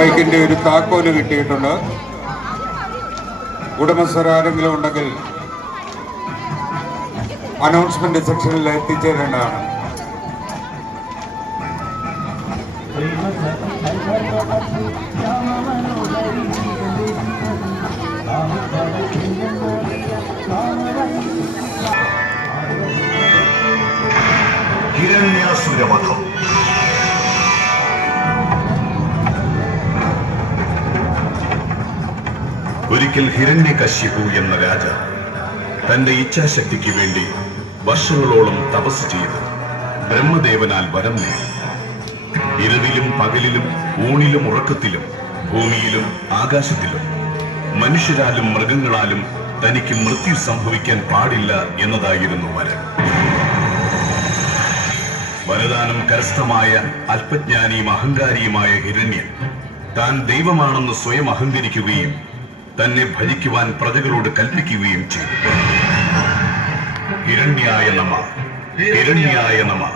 ബൈക്കിന്റെ ഒരു താക്കോൽ കിട്ടിയിട്ടുണ്ട്. ഉടമസ്ഥർ ആരെങ്കിലും ഉണ്ടെങ്കിൽ അനൗൺസ്മെന്റ് സെക്ഷനിൽ എത്തിച്ചേരേണ്ടതാണ്. ഹിരണ്യാസുരവധം ഒരിക്കൽ ഹിരണ്യകശ്യപു എന്ന രാജ തന്റെ ഇച്ഛാശക്തിക്ക് വേണ്ടി വർഷങ്ങളോളം തപസ് ചെയ്ത് ബ്രഹ്മദേവനാൽ വരം നേടി. ഇരവിലും പകലിലും ഊണിലും ഉറക്കത്തിലും ഭൂമിയിലും ആകാശത്തിലും മനുഷ്യരാലും മൃഗങ്ങളാലും തനിക്ക് മൃത്യു സംഭവിക്കാൻ പാടില്ല എന്നതായിരുന്നു വരം. വരദാനം കരസ്ഥമായ അല്പജ്ഞാനിയും അഹങ്കാരിയുമായ ഹിരണ്യൻ താൻ ദൈവമാണെന്ന് സ്വയം അഹങ്കരിക്കുകയും തന്നെ ഭരിക്കുവാൻ പ്രജകളോട് കൽപ്പിക്കുകയും ചെയ്തു. ഹിരണ്യായ നമ ഹിരണ്യായ നമ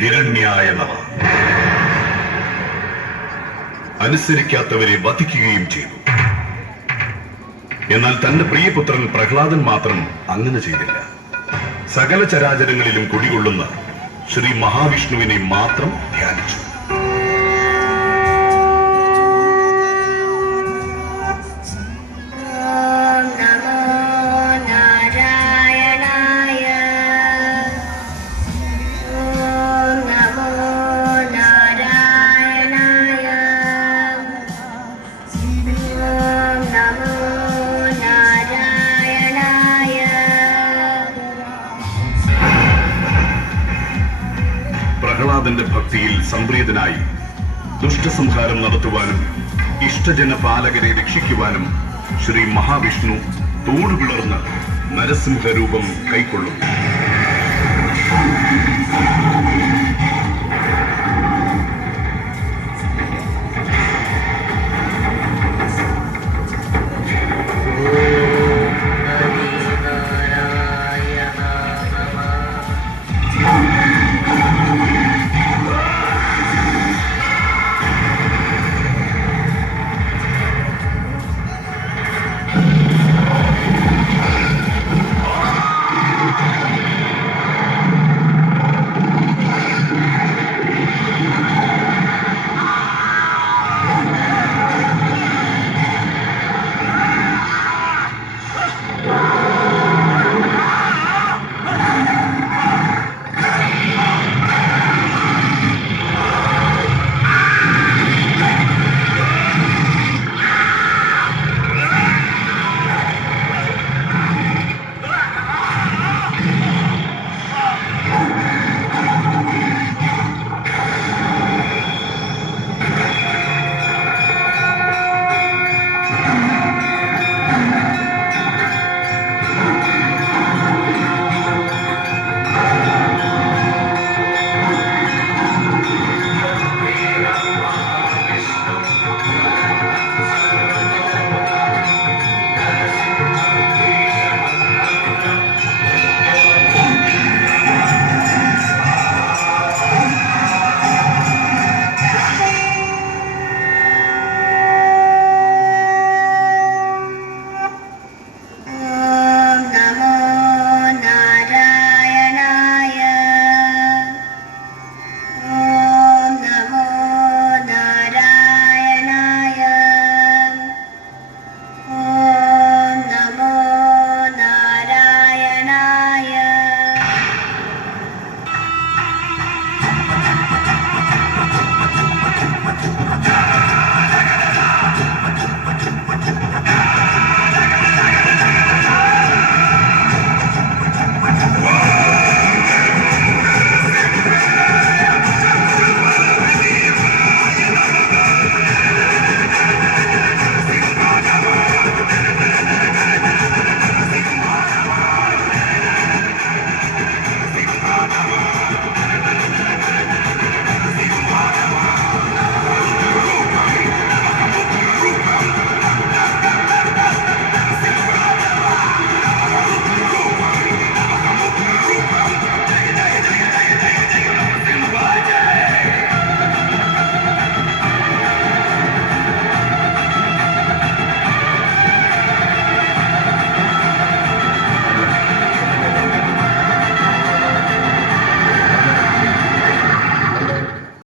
ഹിരണ്യായ നമ. അനുസരിക്കാത്തവരെ വധിക്കുകയും ചെയ്തു. എന്നാൽ തന്റെ പ്രിയപുത്രൻ പ്രഹ്ലാദൻ മാത്രം അങ്ങനെ ചെയ്തില്ല. സകല ചരാചരങ്ങളിലും കുടികൊള്ളുന്ന ശ്രീ മഹാവിഷ്ണുവിനെ മാത്രം ധ്യാനിച്ചു. പ്രഹ്ലാദന്റെ ഭക്തിയിൽ സംപ്രീതനായി ദുഷ്ടസംഹാരം നടത്തുവാനും ഇഷ്ടജന പാലകരെ രക്ഷിക്കുവാനും ശ്രീ മഹാവിഷ്ണു തോടുപിളർന്ന് നരസിംഹരൂപം കൈക്കൊള്ളും